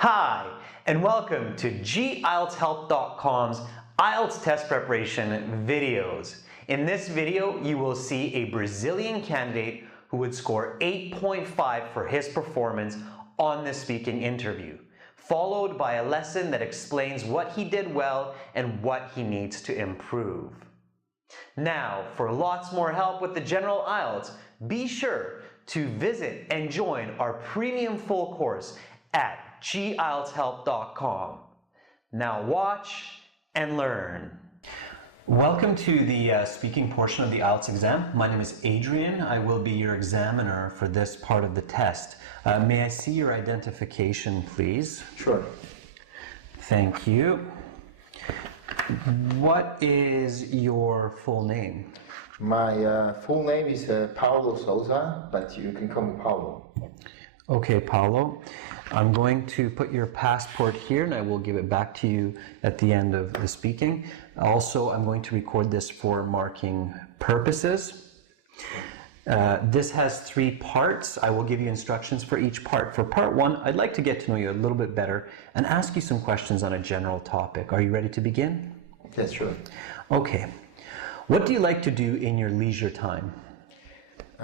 Hi, and welcome to IELTShelp.com's IELTS test preparation videos. In this video, you will see a Brazilian candidate who would score 8.5 for his performance on the speaking interview, followed by a lesson that explains what he did well and what he needs to improve. Now, for lots more help with the general IELTS, be sure to visit and join our premium full course at IELTShelp.com. Now watch and learn. Welcome to the speaking portion of the IELTS exam. My name is Adrian. I will be your examiner for this part of the test. May I see your identification, please? Sure. Thank you. What is your full name? My full name is Paulo Souza, but you can call me Paulo. Okay, Paulo. I'm going to put your passport here and I will give it back to you at the end of the speaking. Also, I'm going to record this for marking purposes. This has 3 parts. I will give you instructions for each part. For part 1, I'd like to get to know you a little bit better and ask you some questions on a general topic. Are you ready to begin? Yes, sure. Okay. What do you like to do in your leisure time?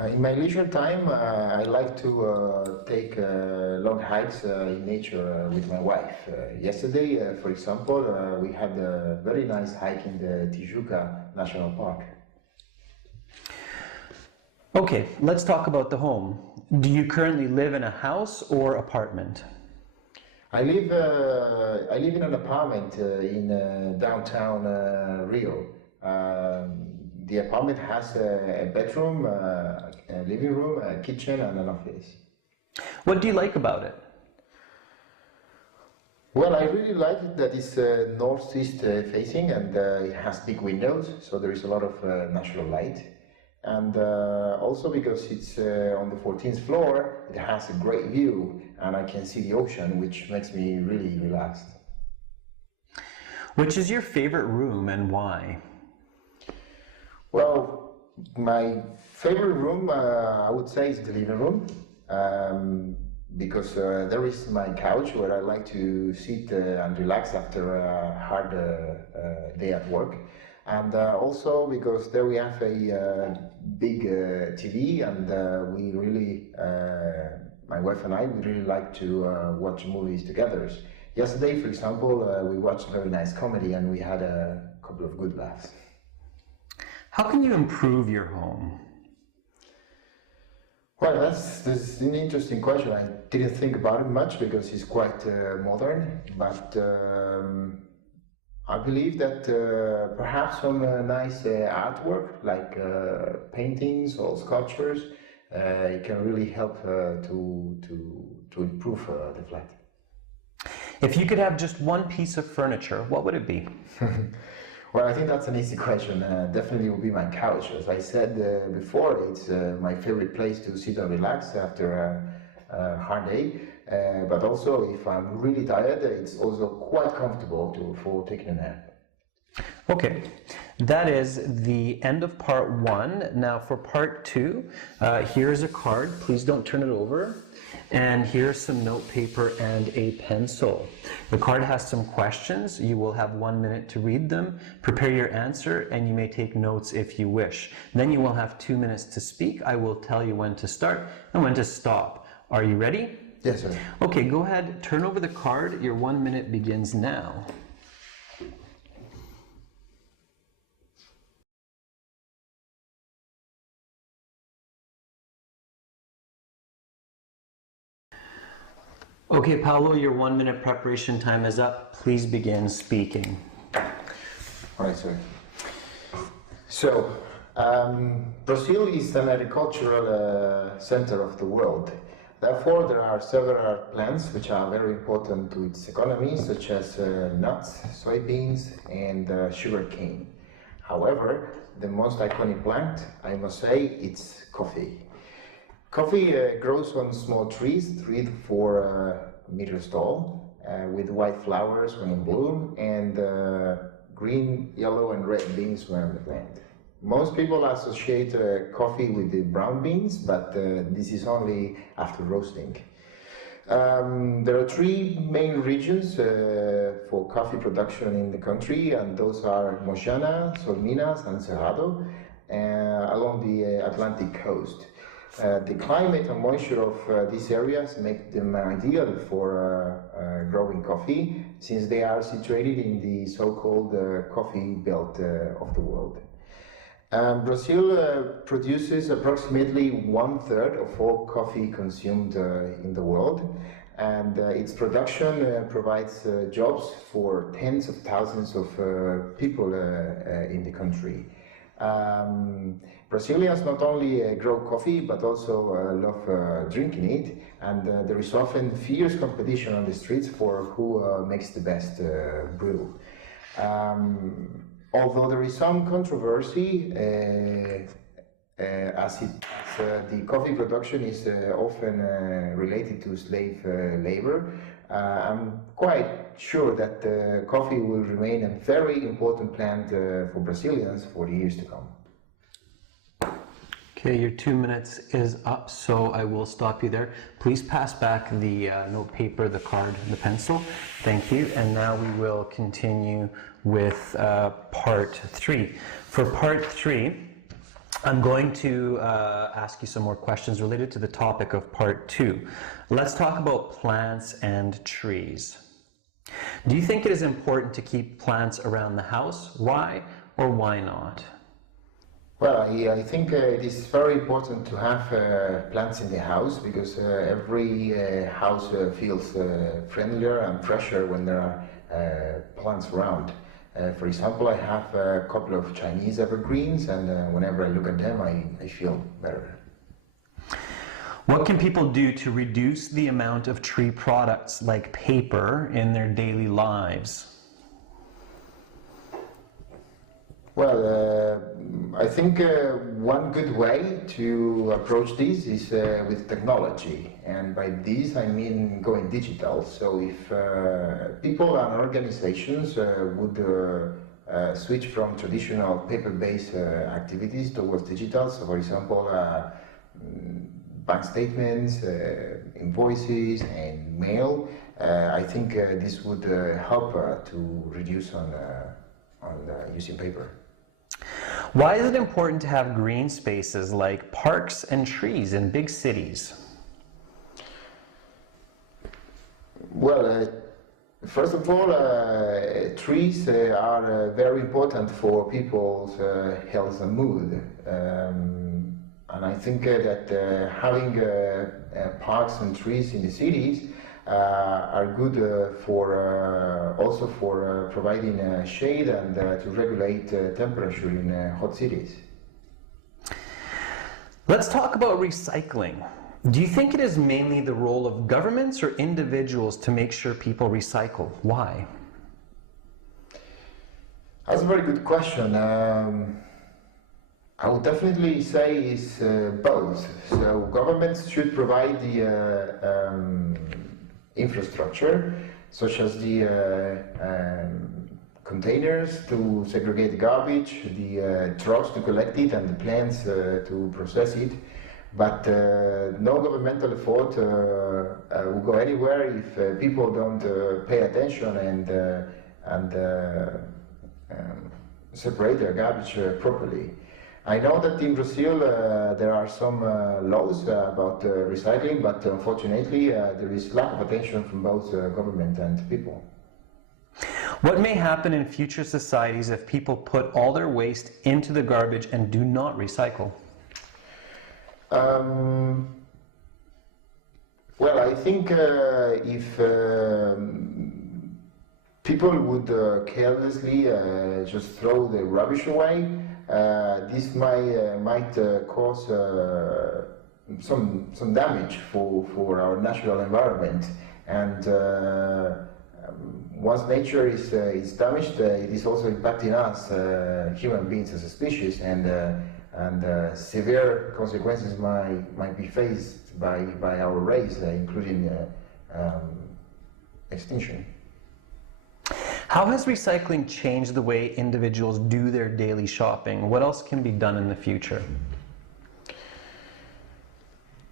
In my leisure time, I like to take long hikes in nature with my wife. Yesterday, for example, we had a very nice hike in the Tijuca National Park. Okay, let's talk about the home. Do you currently live in a house or apartment? I live in an apartment in downtown Rio. The apartment has a bedroom, a living room, a kitchen, and an office. What do you like about it? Well, I really like it that it's northeast facing and it has big windows, so there is a lot of natural light. And also because it's on the 14th floor, it has a great view and I can see the ocean, which makes me really relaxed. Which is your favorite room and why? Well, my favorite room, I would say, is the living room, because there is my couch where I like to sit and relax after a hard day at work. And also because there we have a big TV and we really, my wife and I, we really like to watch movies together. Yesterday, for example, we watched a very nice comedy and we had a couple of good laughs. How can you improve your home? Well, that's an interesting question. I didn't think about it much because it's quite modern, but I believe that perhaps some nice artwork like paintings or sculptures it can really help to improve the flat. If you could have just one piece of furniture, what would it be? Well, I think that's an easy question. Definitely will be my couch. As I said before, it's my favorite place to sit and relax after a hard day. But also, if I'm really tired, it's also quite comfortable for taking a nap. Okay, that is the end of part 1. Now for part 2, here's a card. Please don't turn it over. And here's some note paper and a pencil. The card has some questions. You will have 1 minute to read them, prepare your answer, and you may take notes if you wish. Then you will have 2 minutes to speak. I will tell you when to start and when to stop. Are you ready? Yes, sir. Okay, go ahead, turn over the card. Your 1 minute begins now. Okay, Paulo, your 1 minute preparation time is up. Please begin speaking. All right, sir. So, Brazil is an agricultural center of the world. Therefore, there are several plants which are very important to its economy, such as nuts, soybeans, and sugarcane. However, the most iconic plant, I must say, it's coffee. Coffee grows on small trees, 3 to 4 meters tall, with white flowers when in bloom, and green, yellow, and red beans when on the plant. Most people associate coffee with the brown beans, but this is only after roasting. There are three main regions for coffee production in the country, and those are Moshana, Solminas, and Cerrado, along the Atlantic coast. The climate and moisture of these areas make them ideal for growing coffee, since they are situated in the so-called coffee belt of the world. Brazil produces approximately 1/3 of all coffee consumed in the world, and its production provides jobs for tens of thousands of people in the country. Brazilians not only grow coffee but also love drinking it, and there is often fierce competition on the streets for who makes the best brew. Although there is some controversy, as the coffee production is often related to slave labor, I'm quite sure that coffee will remain a very important plant for Brazilians for the years to come. Okay, your 2 minutes is up, so I will stop you there. Please pass back the note paper, the card, the pencil. Thank you. And now we will continue with part 3. For part 3, I'm going to ask you some more questions related to the topic of part 2. Let's talk about plants and trees. Do you think it is important to keep plants around the house? Why or why not? Well, I think it is very important to have plants in the house, because every house feels friendlier and fresher when there are plants around. For example, I have a couple of Chinese evergreens, and whenever I look at them, I feel better. What can people do to reduce the amount of tree products like paper in their daily lives? Well, I think one good way to approach this is with technology, and by this I mean going digital. So if people and organizations would switch from traditional paper-based activities towards digital, so for example bank statements, invoices and mail, I think this would help to reduce on using paper. Why is it important to have green spaces like parks and trees in big cities? Well, first of all, trees are very important for people's health and mood. And I think that having parks and trees in the cities are good also for providing shade and to regulate temperature in hot cities. Let's talk about recycling. Do you think it is mainly the role of governments or individuals to make sure people recycle? Why? That's a very good question. I would definitely say it's both. So governments should provide the infrastructure, such as the containers to segregate the garbage, the trucks to collect it, and the plants to process it. But no governmental effort will go anywhere if people don't pay attention and separate their garbage properly. I know that in Brazil there are some laws about recycling, but unfortunately there is lack of attention from both government and people. What may happen in future societies if people put all their waste into the garbage and do not recycle? Well, I think if people would carelessly just throw the rubbish away, this might cause some damage for our natural environment. And once nature is damaged, it is also impacting us, human beings as a species, and severe consequences might be faced by our race, including extinction. How has recycling changed the way individuals do their daily shopping? What else can be done in the future?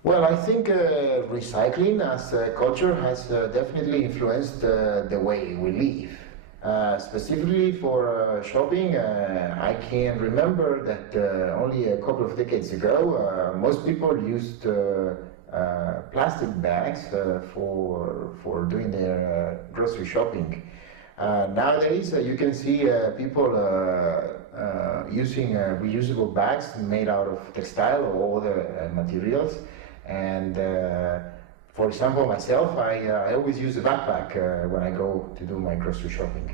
Well, I think recycling as a culture has definitely influenced the way we live. Specifically for shopping, I can remember that only a couple of decades ago, most people used plastic bags for doing their grocery shopping. Nowadays, you can see people using reusable bags made out of textile or other materials. And for example, myself, I always use a backpack when I go to do my grocery shopping.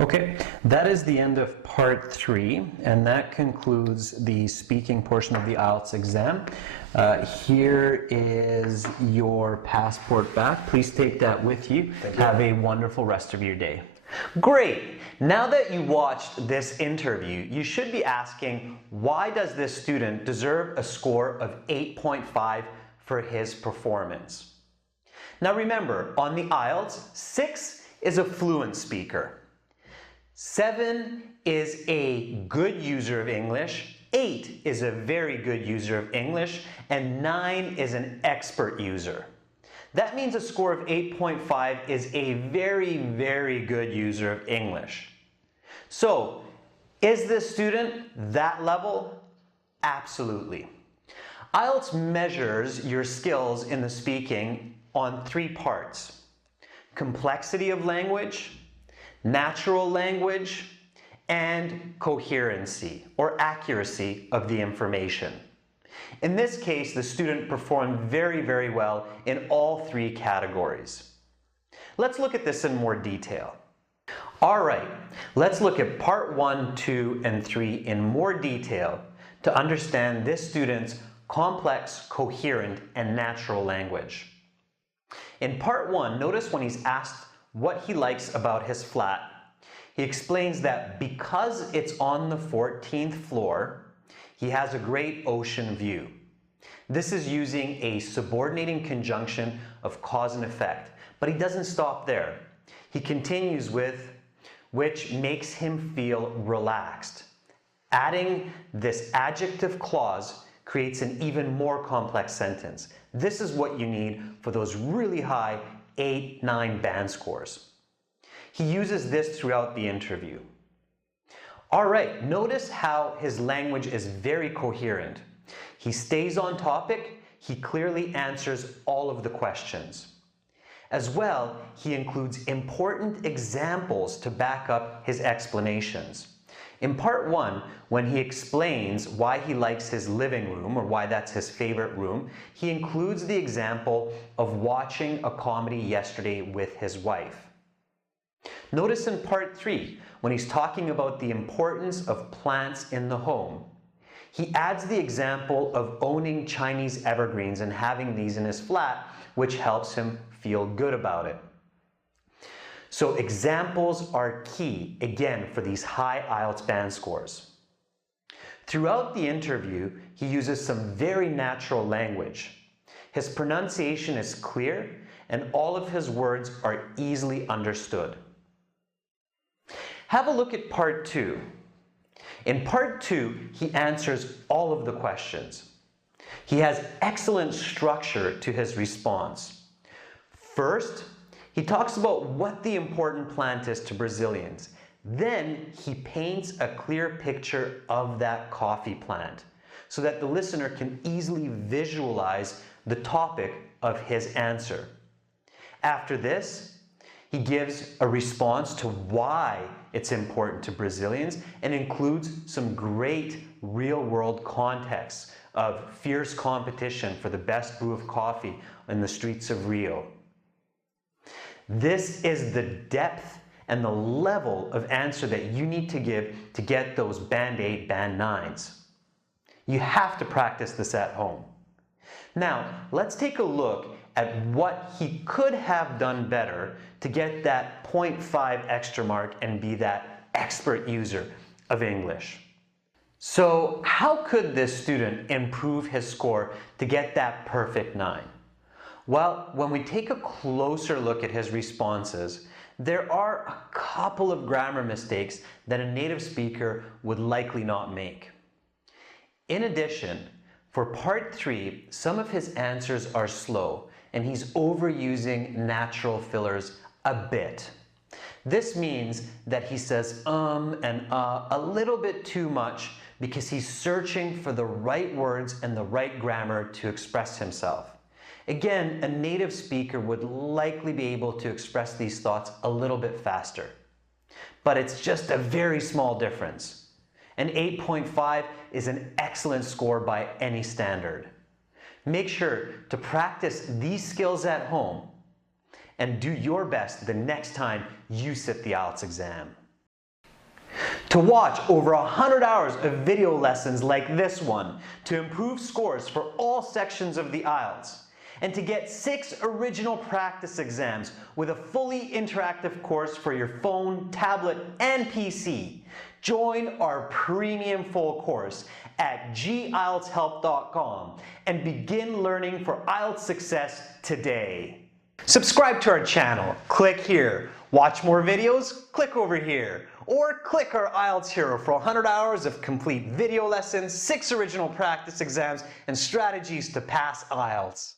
Okay, that is the end of part 3, and that concludes the speaking portion of the IELTS exam. Here is your passport back. Please take that with you. Have a wonderful rest of your day. Great! Now that you watched this interview, you should be asking, why does this student deserve a score of 8.5 for his performance? Now remember, on the IELTS, 6 is a fluent speaker. 7 is a good user of English, 8 is a very good user of English, and 9 is an expert user. That means a score of 8.5 is a very, very good user of English. So, is this student that level? Absolutely. IELTS measures your skills in the speaking on 3 parts: complexity of language, natural language, and coherency or accuracy of the information. In this case, the student performed very, very well in all 3 categories. Let's look at this in more detail. All right, let's look at part 1, 2, and 3 in more detail to understand this student's complex, coherent, and natural language. In part 1, notice when he's asked what he likes about his flat, he explains that because it's on the 14th floor, he has a great ocean view. This is using a subordinating conjunction of cause and effect, but he doesn't stop there. He continues with, which makes him feel relaxed. Adding this adjective clause creates an even more complex sentence. This is what you need for those really high 8, 9 band scores. He uses this throughout the interview. All right, notice how his language is very coherent. He stays on topic, he clearly answers all of the questions. As well, he includes important examples to back up his explanations. In part 1, when he explains why he likes his living room or why that's his favorite room, he includes the example of watching a comedy yesterday with his wife. Notice in part 3, when he's talking about the importance of plants in the home, he adds the example of owning Chinese evergreens and having these in his flat, which helps him feel good about it. So examples are key, again, for these high IELTS band scores. Throughout the interview, he uses some very natural language. His pronunciation is clear, and all of his words are easily understood. Have a look at part 2. In part 2, he answers all of the questions. He has excellent structure to his response. First, he talks about what the important plant is to Brazilians. Then he paints a clear picture of that coffee plant so that the listener can easily visualize the topic of his answer. After this, he gives a response to why it's important to Brazilians and includes some great real-world context of fierce competition for the best brew of coffee in the streets of Rio. This is the depth and the level of answer that you need to give to get those band 8, band 9s. You have to practice this at home. Now, let's take a look at what he could have done better to get that 0.5 extra mark and be that expert user of English. So how could this student improve his score to get that perfect 9? Well, when we take a closer look at his responses, there are a couple of grammar mistakes that a native speaker would likely not make. In addition, For part 3, some of his answers are slow, and he's overusing natural fillers a bit. This means that he says and a little bit too much because he's searching for the right words and the right grammar to express himself. Again, a native speaker would likely be able to express these thoughts a little bit faster. But it's just a very small difference. An 8.5 is an excellent score by any standard. Make sure to practice these skills at home and do your best the next time you sit the IELTS exam. To watch over 100 hours of video lessons like this one to improve scores for all sections of the IELTS, and to get 6 original practice exams with a fully interactive course for your phone, tablet, and PC, join our premium full course at GIELTShelp.com and begin learning for IELTS success today. Subscribe to our channel, click here. Watch more videos, click over here. Or click our IELTS Hero for 100 hours of complete video lessons, 6 original practice exams, and strategies to pass IELTS.